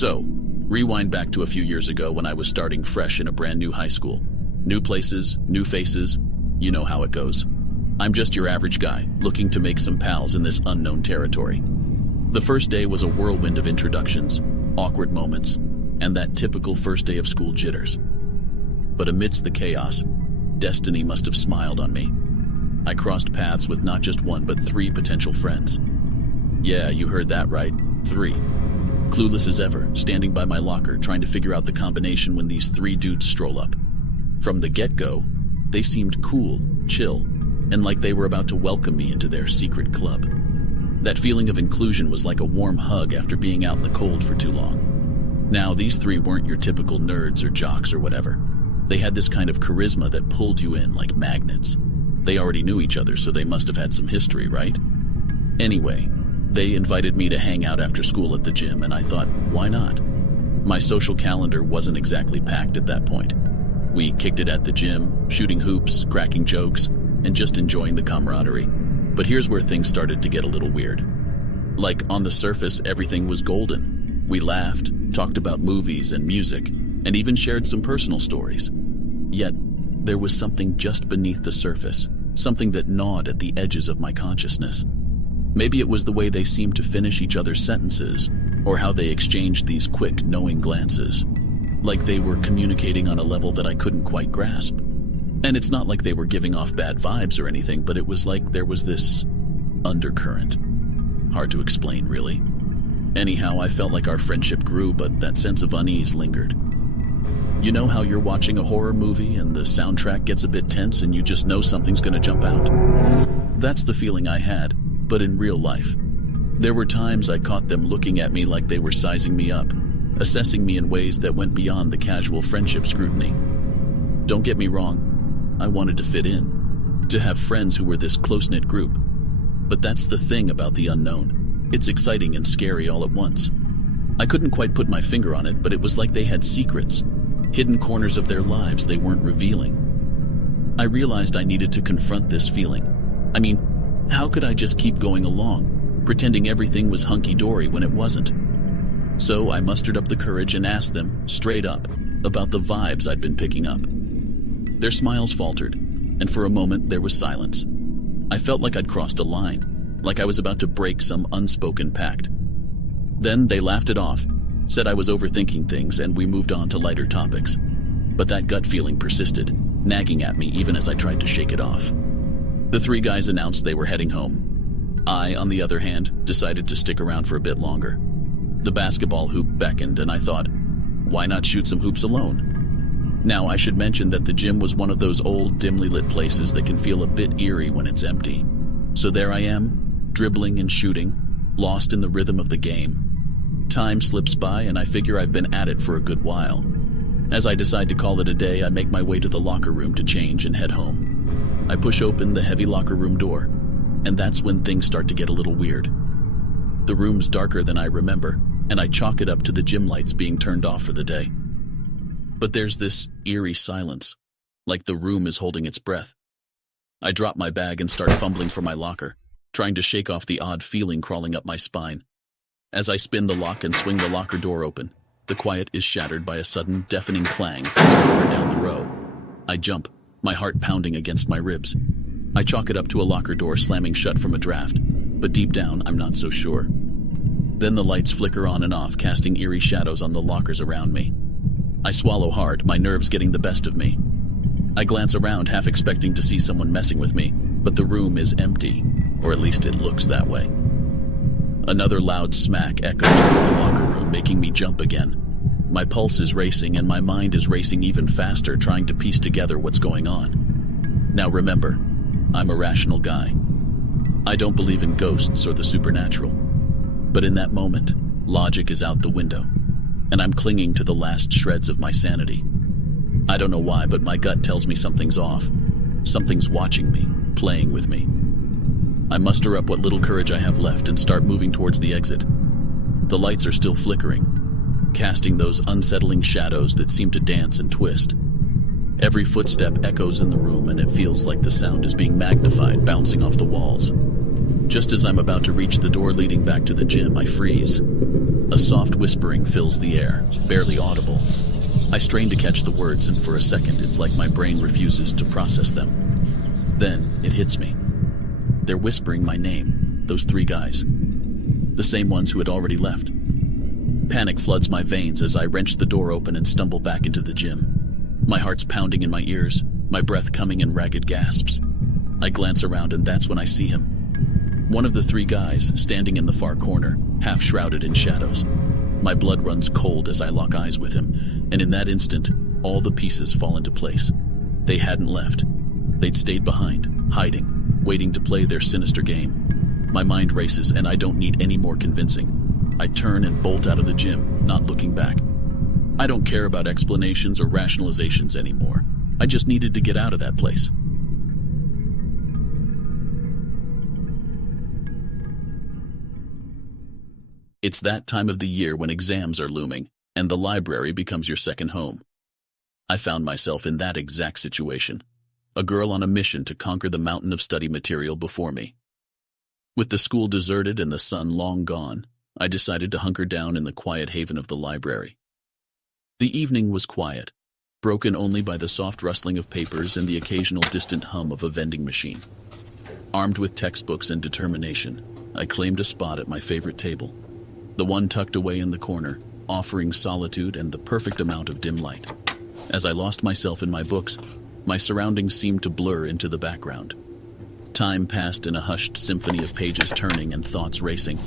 So, rewind back to a few years ago when I was starting fresh in a brand new high school. New places, new faces, you know how it goes. I'm just your average guy, looking to make some pals in this unknown territory. The first day was a whirlwind of introductions, awkward moments, and that typical first day of school jitters. But amidst the chaos, destiny must have smiled on me. I crossed paths with not just one but 3 potential friends. Yeah, you heard that right, 3. Clueless as ever, standing by my locker trying to figure out the combination when these 3 dudes stroll up. From the get-go, they seemed cool, chill, and like they were about to welcome me into their secret club. That feeling of inclusion was like a warm hug after being out in the cold for too long. Now, these 3 weren't your typical nerds or jocks or whatever. They had this kind of charisma that pulled you in like magnets. They already knew each other, so they must have had some history, right? Anyway, they invited me to hang out after school at the gym, and I thought, why not? My social calendar wasn't exactly packed at that point. We kicked it at the gym, shooting hoops, cracking jokes, and just enjoying the camaraderie. But here's where things started to get a little weird. Like, on the surface, everything was golden. We laughed, talked about movies and music, and even shared some personal stories. Yet, there was something just beneath the surface, something that gnawed at the edges of my consciousness. Maybe it was the way they seemed to finish each other's sentences, or how they exchanged these quick, knowing glances. Like they were communicating on a level that I couldn't quite grasp. And it's not like they were giving off bad vibes or anything, but it was like there was this undercurrent. Hard to explain, really. Anyhow, I felt like our friendship grew, but that sense of unease lingered. You know how you're watching a horror movie and the soundtrack gets a bit tense and you just know something's gonna jump out? That's the feeling I had, but in real life. There were times I caught them looking at me like they were sizing me up, assessing me in ways that went beyond the casual friendship scrutiny. Don't get me wrong, I wanted to fit in, to have friends who were this close-knit group. But that's the thing about the unknown. It's exciting and scary all at once. I couldn't quite put my finger on it, but it was like they had secrets, hidden corners of their lives they weren't revealing. I realized I needed to confront this feeling. I mean, how could I just keep going along, pretending everything was hunky-dory when it wasn't? So I mustered up the courage and asked them, straight up, about the vibes I'd been picking up. Their smiles faltered, and for a moment there was silence. I felt like I'd crossed a line, like I was about to break some unspoken pact. Then they laughed it off, said I was overthinking things, and we moved on to lighter topics. But that gut feeling persisted, nagging at me even as I tried to shake it off. The 3 guys announced they were heading home. I, on the other hand, decided to stick around for a bit longer. The basketball hoop beckoned, and I thought, why not shoot some hoops alone? Now, I should mention that the gym was one of those old, dimly lit places that can feel a bit eerie when it's empty. So there I am, dribbling and shooting, lost in the rhythm of the game. Time slips by, and I figure I've been at it for a good while. As I decide to call it a day, I make my way to the locker room to change and head home. I push open the heavy locker room door, and that's when things start to get a little weird. The room's darker than I remember, and I chalk it up to the gym lights being turned off for the day. But there's this eerie silence, like the room is holding its breath. I drop my bag and start fumbling for my locker, trying to shake off the odd feeling crawling up my spine. As I spin the lock and swing the locker door open, the quiet is shattered by a sudden, deafening clang from somewhere down the row. I jump, my heart pounding against my ribs. I chalk it up to a locker door slamming shut from a draft, but deep down, I'm not so sure. Then the lights flicker on and off, casting eerie shadows on the lockers around me. I swallow hard, my nerves getting the best of me. I glance around, half expecting to see someone messing with me, but the room is empty, or at least it looks that way. Another loud smack echoes through the locker room, making me jump again. My pulse is racing, and my mind is racing even faster, trying to piece together what's going on. Now remember, I'm a rational guy. I don't believe in ghosts or the supernatural. But in that moment, logic is out the window, and I'm clinging to the last shreds of my sanity. I don't know why, but my gut tells me something's off. Something's watching me, playing with me. I muster up what little courage I have left and start moving towards the exit. The lights are still flickering, casting those unsettling shadows that seem to dance and twist. Every footstep echoes in the room, and it feels like the sound is being magnified, bouncing off the walls. Just as I'm about to reach the door leading back to the gym, I freeze. A soft whispering fills the air, barely audible. I strain to catch the words, and for a second it's like my brain refuses to process them. Then it hits me. They're whispering my name, those three guys. The same ones who had already left. Panic floods my veins as I wrench the door open and stumble back into the gym. My heart's pounding in my ears, my breath coming in ragged gasps. I glance around, and that's when I see him. One of the three guys, standing in the far corner, half shrouded in shadows. My blood runs cold as I lock eyes with him, and in that instant, all the pieces fall into place. They hadn't left. They'd stayed behind, hiding, waiting to play their sinister game. My mind races, and I don't need any more convincing. I turn and bolt out of the gym, not looking back. I don't care about explanations or rationalizations anymore. I just needed to get out of that place. It's that time of the year when exams are looming, and the library becomes your second home. I found myself in that exact situation, a girl on a mission to conquer the mountain of study material before me. With the school deserted and the sun long gone, I decided to hunker down in the quiet haven of the library. The evening was quiet, broken only by the soft rustling of papers and the occasional distant hum of a vending machine. Armed with textbooks and determination, I claimed a spot at my favorite table, the one tucked away in the corner, offering solitude and the perfect amount of dim light. As I lost myself in my books, my surroundings seemed to blur into the background. Time passed in a hushed symphony of pages turning and thoughts racing,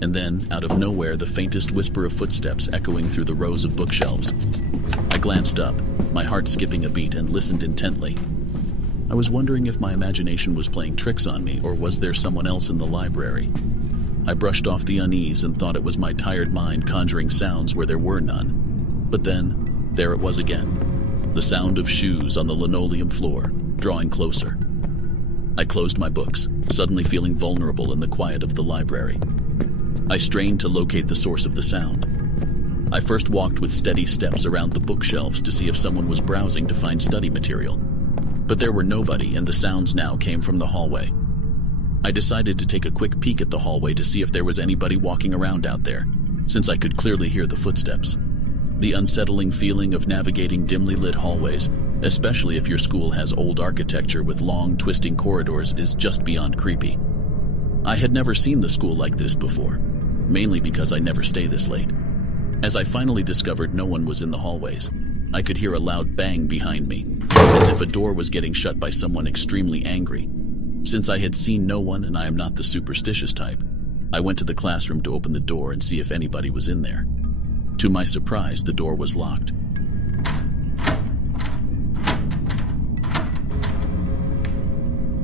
and then, out of nowhere, the faintest whisper of footsteps echoing through the rows of bookshelves. I glanced up, my heart skipping a beat, and listened intently. I was wondering if my imagination was playing tricks on me, or was there someone else in the library? I brushed off the unease and thought it was my tired mind conjuring sounds where there were none. But then, there it was again, the sound of shoes on the linoleum floor, drawing closer. I closed my books, suddenly feeling vulnerable in the quiet of the library. I strained to locate the source of the sound. I first walked with steady steps around the bookshelves to see if someone was browsing to find study material. But there were nobody, and the sounds now came from the hallway. I decided to take a quick peek at the hallway to see if there was anybody walking around out there, since I could clearly hear the footsteps. The unsettling feeling of navigating dimly lit hallways, especially if your school has old architecture with long, twisting corridors, is just beyond creepy. I had never seen the school like this before, mainly because I never stay this late. As I finally discovered no one was in the hallways, I could hear a loud bang behind me, as if a door was getting shut by someone extremely angry. Since I had seen no one and I am not the superstitious type, I went to the classroom to open the door and see if anybody was in there. To my surprise, the door was locked.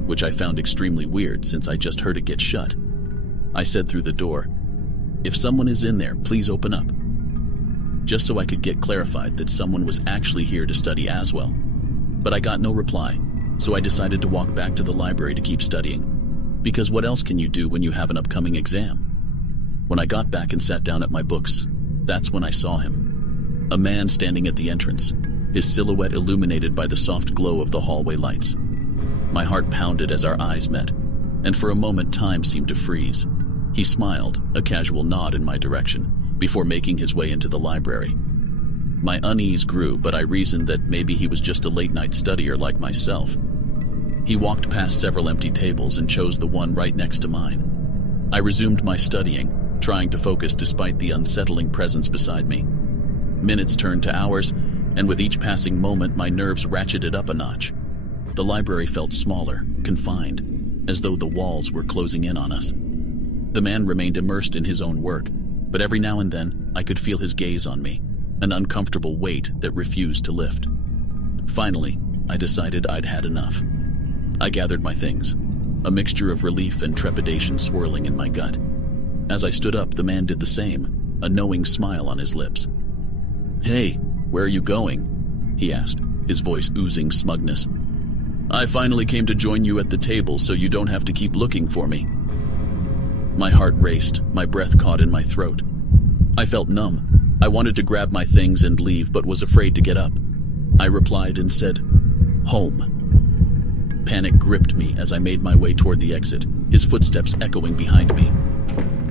Which I found extremely weird since I just heard it get shut. I said through the door, "If someone is in there, please open up," just so I could get clarified that someone was actually here to study as well. But I got no reply, so I decided to walk back to the library to keep studying. Because what else can you do when you have an upcoming exam? When I got back and sat down at my books, that's when I saw him. A man standing at the entrance, his silhouette illuminated by the soft glow of the hallway lights. My heart pounded as our eyes met, and for a moment time seemed to freeze. He smiled, a casual nod in my direction, before making his way into the library. My unease grew, but I reasoned that maybe he was just a late-night studier like myself. He walked past several empty tables and chose the one right next to mine. I resumed my studying, trying to focus despite the unsettling presence beside me. Minutes turned to hours, and with each passing moment, my nerves ratcheted up a notch. The library felt smaller, confined, as though the walls were closing in on us. The man remained immersed in his own work, but every now and then, I could feel his gaze on me, an uncomfortable weight that refused to lift. Finally, I decided I'd had enough. I gathered my things, a mixture of relief and trepidation swirling in my gut. As I stood up, the man did the same, a knowing smile on his lips. "Hey, where are you going?" he asked, his voice oozing smugness. "I finally came to join you at the table so you don't have to keep looking for me." My heart raced, my breath caught in my throat. I felt numb. I wanted to grab my things and leave, but was afraid to get up. I replied and said, "Home." Panic gripped me as I made my way toward the exit, his footsteps echoing behind me.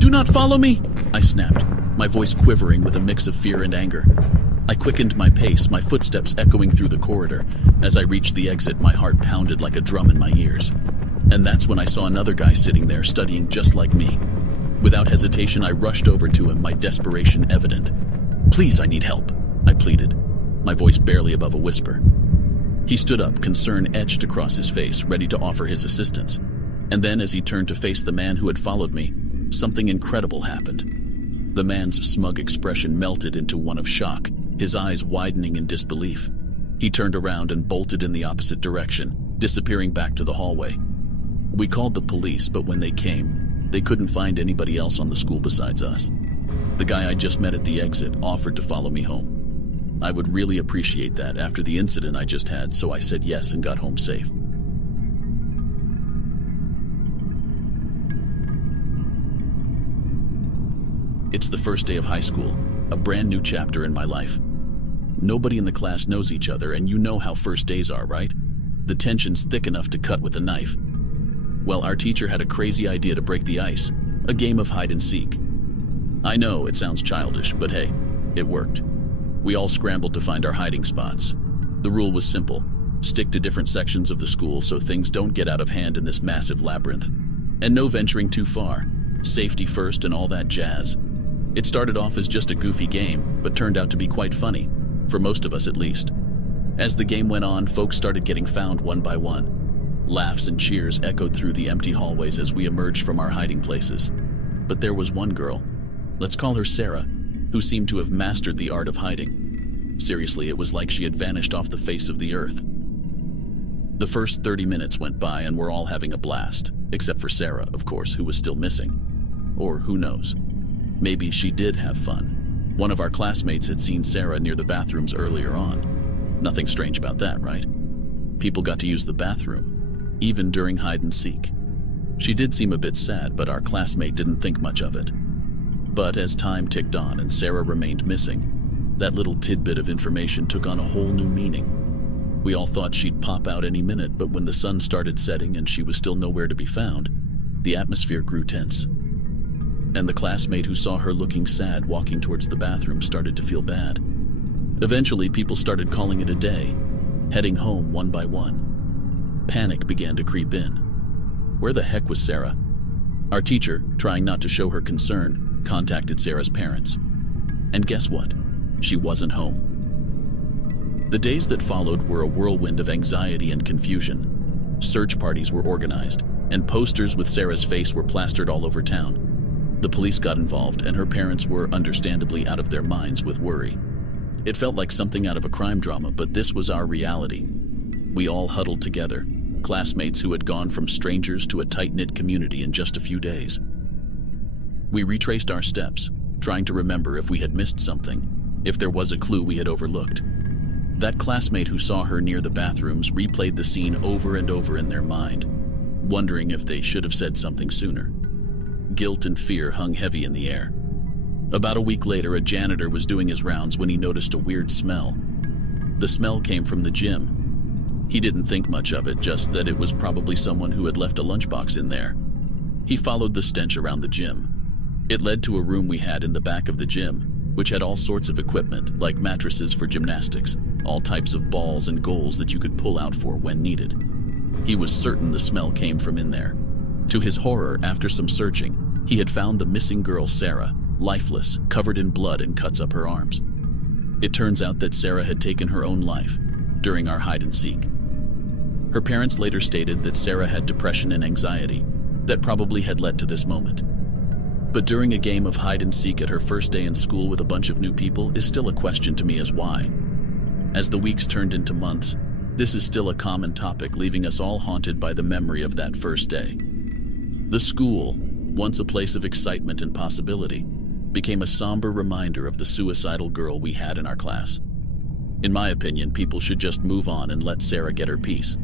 Do not follow me, I snapped, my voice quivering with a mix of fear and anger. I quickened my pace, my footsteps echoing through the corridor. As I reached the exit, my heart pounded like a drum in my ears. And that's when I saw another guy sitting there studying just like me. Without hesitation, I rushed over to him, my desperation evident. Please, I need help, I pleaded, my voice barely above a whisper. He stood up, concern etched across his face, ready to offer his assistance. And then, as he turned to face the man who had followed me, something incredible happened. The man's smug expression melted into one of shock, his eyes widening in disbelief. He turned around and bolted in the opposite direction, disappearing back to the hallway. We called the police, but when they came, they couldn't find anybody else on the school besides us. The guy I just met at the exit offered to follow me home. I would really appreciate that after the incident I just had, so I said yes and got home safe. It's the first day of high school, a brand new chapter in my life. Nobody in the class knows each other, and you know how first days are, right? The tension's thick enough to cut with a knife. Well, our teacher had a crazy idea to break the ice, a game of hide and seek. I know it sounds childish, but hey, it worked. We all scrambled to find our hiding spots. The rule was simple: stick to different sections of the school so things don't get out of hand in this massive labyrinth. And no venturing too far. Safety first and all that jazz. It started off as just a goofy game, but turned out to be quite funny, for most of us at least. As the game went on, folks started getting found one by one. Laughs and cheers echoed through the empty hallways as we emerged from our hiding places. But there was one girl, let's call her Sarah, who seemed to have mastered the art of hiding. Seriously, it was like she had vanished off the face of the earth. The first 30 minutes went by and we're all having a blast, except for Sarah, of course, who was still missing. Or who knows? Maybe she did have fun. One of our classmates had seen Sarah near the bathrooms earlier on. Nothing strange about that, right? People got to use the bathroom, even during hide and seek. She did seem a bit sad, but our classmate didn't think much of it. But as time ticked on and Sarah remained missing, that little tidbit of information took on a whole new meaning. We all thought she'd pop out any minute, but when the sun started setting and she was still nowhere to be found, the atmosphere grew tense. And the classmate who saw her looking sad walking towards the bathroom started to feel bad. Eventually, people started calling it a day, heading home one by one. Panic began to creep in. Where the heck was Sarah? Our teacher, trying not to show her concern, contacted Sarah's parents. And guess what? She wasn't home. The days that followed were a whirlwind of anxiety and confusion. Search parties were organized, and posters with Sarah's face were plastered all over town. The police got involved, and her parents were understandably out of their minds with worry. It felt like something out of a crime drama, but this was our reality. We all huddled together, classmates who had gone from strangers to a tight-knit community in just a few days. We retraced our steps, trying to remember if we had missed something, if there was a clue we had overlooked. That classmate who saw her near the bathrooms replayed the scene over and over in their mind, wondering if they should have said something sooner. Guilt and fear hung heavy in the air. About a week later, a janitor was doing his rounds when he noticed a weird smell. The smell came from the gym. He didn't think much of it, just that it was probably someone who had left a lunchbox in there. He followed the stench around the gym. It led to a room we had in the back of the gym, which had all sorts of equipment, like mattresses for gymnastics, all types of balls and goals that you could pull out for when needed. He was certain the smell came from in there. To his horror, after some searching, he had found the missing girl Sarah, lifeless, covered in blood and cuts up her arms. It turns out that Sarah had taken her own life during our hide and seek. Her parents later stated that Sarah had depression and anxiety that probably had led to this moment. But during a game of hide and seek at her first day in school with a bunch of new people is still a question to me as why. As the weeks turned into months, this is still a common topic, leaving us all haunted by the memory of that first day. The school, once a place of excitement and possibility, became a somber reminder of the suicidal girl we had in our class. In my opinion, people should just move on and let Sarah get her peace.